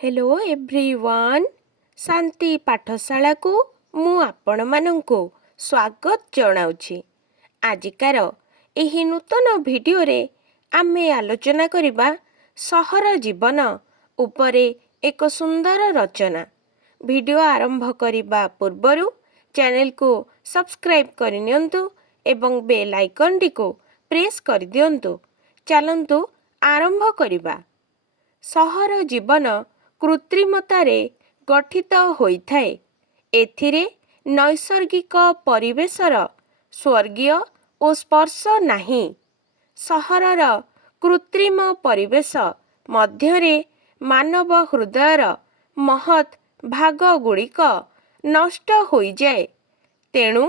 Hello everyone शांति पाठशाला को मु आपण मानंकु स्वागत जनाउछि। आजिकार एही नूतन भिडियो रे आमे आलोचना करिबा सहर जीवन उपरे एक सुंदर रचना। भिडियो आरंभ करिबा पूर्वरु चैनल को सब्सक्राइब करिनियंतु एवं बेल आइकन टी को प्रेस कर दियंतु। चलंतु आरंभ करिबा। सहर जीवन कृत्रिमतारे गठित होइथाए। एथिरे नैसर्गिक परिवेशर स्वर्गीय ओ स्पर्श नाही। सहरर कृत्रिम परिवेश मध्यरे मानव हृदयर महत् भाग गुड़िक नष्ट होई जाए। तेणु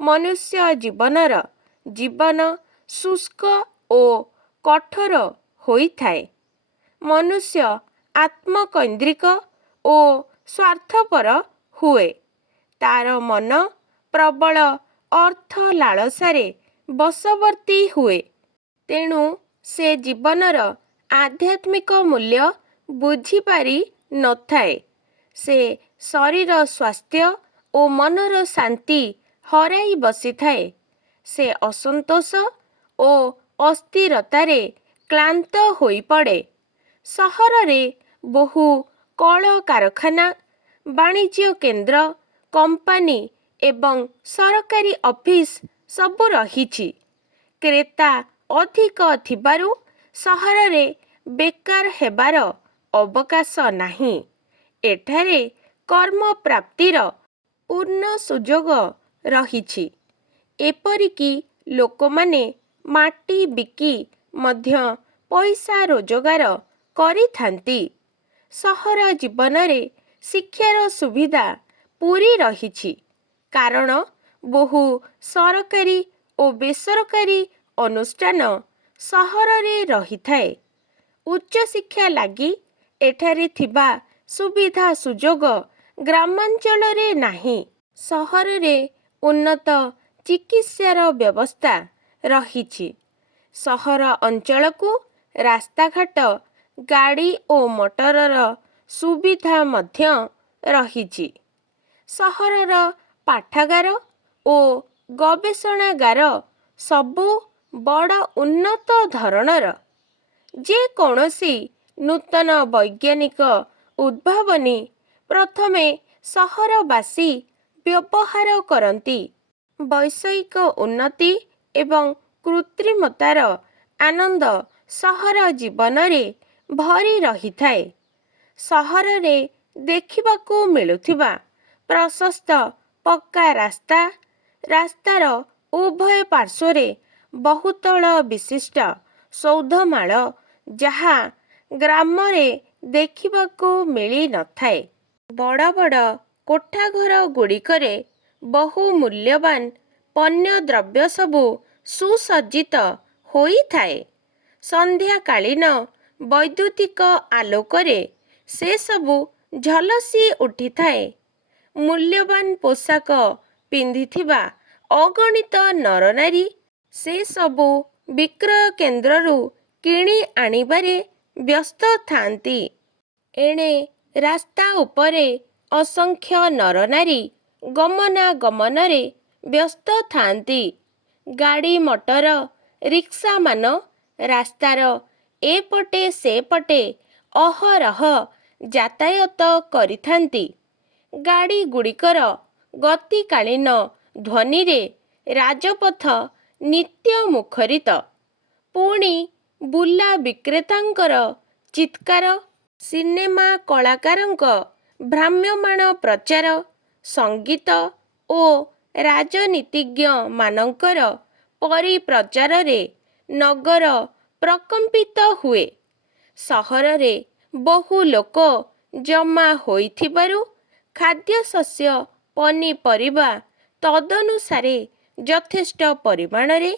मनुष्य जीवनर जीवन शुष्क ओ कठोर होइथाए। मनुष्य आत्मकैंद्रिक ओ स्वार्थपर हुए। तार मन प्रबल अर्थ लालसारे बशवर्ती हुए। तेणु से जीवनर आध्यात्मिक मूल्य बुझिपारि नथाए। से शरीर स्वास्थ्य ओ मनर शांति हराई बसिथाए। से असंतोष ओ अस्थिरतारे क्लांत होई पड़े। सहररे बहु कल कारखाना वाणिज्य केन्द्र कंपानी एवं सरकारी ऑफिस सबु रहिछि। क्रेता अधिक थिबारु सहररे बेकार हेबार अवकाश नाही। एठारे कर्म प्राप्तिर पूर्ण सुजोग रहिछि। एपरिकी लोकमाने माटी बिकी मध्य पैसा रोजगार करिथांती। सहर जीवनरे शिक्षार सुविधा पूरी रहिछि। कारण बहु सरकारी ओ बेसरकारी अनुष्ठान सहररे रहिथाए। उच्च शिक्षा लागि एठारे थिबा सुविधा सुजोग ग्रामांचलरे नाही। सहररे उन्नत चिकित्सार व्यवस्था रहिछि। सहर अंचलकु रास्ताघाट गाड़ी ओ मोटरर सुविधा मध्य रहिछि। सहरर पाठागार ओ गवेषणागार सबु बड़ उन्नत धरणर। जे कौनसी नूतन वैज्ञानिक उद्भावनी प्रथमे सहरवासी व्यवहार करती। वैषयिक उन्नति एवं कृत्रिमतार आनंद सहर जीवनरे भरी रहिथाए। सहररे देखिबाकू मिलुथिबा प्रशस्त पक्का रास्ता, रास्तार उभय पार्श्वरे बहुतल विशिष्ट सौधमाळ जहा ग्रामरे देखिबाकू मिली नथाए। बड़ बड़ कोठाघर गुड़िकरे बहु मूल्यवान पण्य द्रव्य सबु सुसज्जित होइथाए। संध्याकालीन वैद्युतिक आलोकरे से सबु झलसी उठिथाए। मूल्यवान पोशाक पिंधिथिबा अगणित नरनारी से सबु विक्रय केन्द्ररू किणी आनिबारे व्यस्त थांती। एणे रास्ता उपरे असंख्य नरनारी गमनागमनरे व्यस्त थांती। गाड़ी मोटर रिक्शा मान रास्तार एपटे सेपटे अहरह यातायात करिथांती। गाड़ी गुड़िकर गतिकालीन ध्वनिरे राजपथ नित्य मुखरित। पुणी बुला विक्रेतांकर चित्कार, सिनेमा कलाकारंक भ्राम्यमाण प्रचार, संगीत ओ राजनीतिज्ञ मानंकर परिप्रचाररे नगर प्रकंपित हुए। सहररे बहु लोक जमा होइथिबारु खाद्यशस्य पनीपरिबा तदनुसारे यथेष्ट परिमाणरे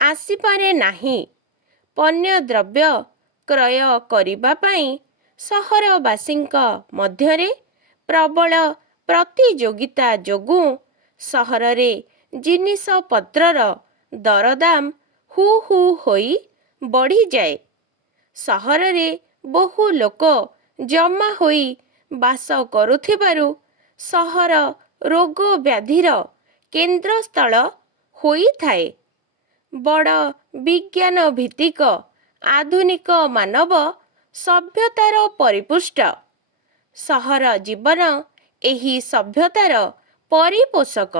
आसिपारे नाही। पण्य द्रव्य क्रय करिबा पई सहरवासींक मध्यरे प्रबल प्रतियोगिता जोगु सहररे जिनिष पत्रर दरदाम हु हु होई बढ़ी जाए। सहररे बहु लोक ଜମା ହୋଇ ବାସ କରୁଥିବାରୁ ସହର ରୋଗ ବ୍ୟାଧିର କେନ୍ଦ୍ରସ୍ଥଳ ହୋଇଥାଏ। ବଡ଼ ବିଜ୍ଞାନ ଭିତ୍ତିକ ଆଧୁନିକ ମାନବ ସଭ୍ୟତାର ପରିପୁଷ୍ଟ। ସହର ଜୀବନ ଏହି ସଭ୍ୟତାର ପରିପୋଷକ।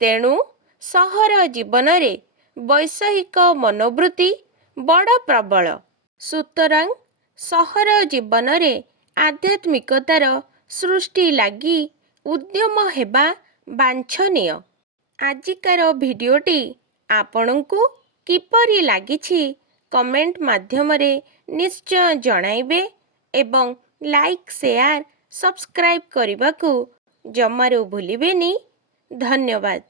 ତେଣୁ ସହର ଜୀବନରେ ବୈଷୟିକ ମନୋବୃତ୍ତି ବଡ଼ ପ୍ରବଳ। ସୁତରାଂ ସହର ଜୀବନରେ ଆଧ୍ୟାତ୍ମିକତାର ସୃଷ୍ଟି ଲାଗି ଉଦ୍ୟମ ହେବା ବାଞ୍ଛନୀୟ। ଆଜିକାର ଭିଡ଼ିଓଟି ଆପଣଙ୍କୁ କିପରି ଲାଗିଛି କମେଣ୍ଟ ମାଧ୍ୟମରେ ନିଶ୍ଚୟ ଜଣାଇବେ ଏବଂ ଲାଇକ୍ ସେୟାର ସବସ୍କ୍ରାଇବ୍ କରିବାକୁ ଜମାରୁ ଭୁଲିବେନି। ଧନ୍ୟବାଦ।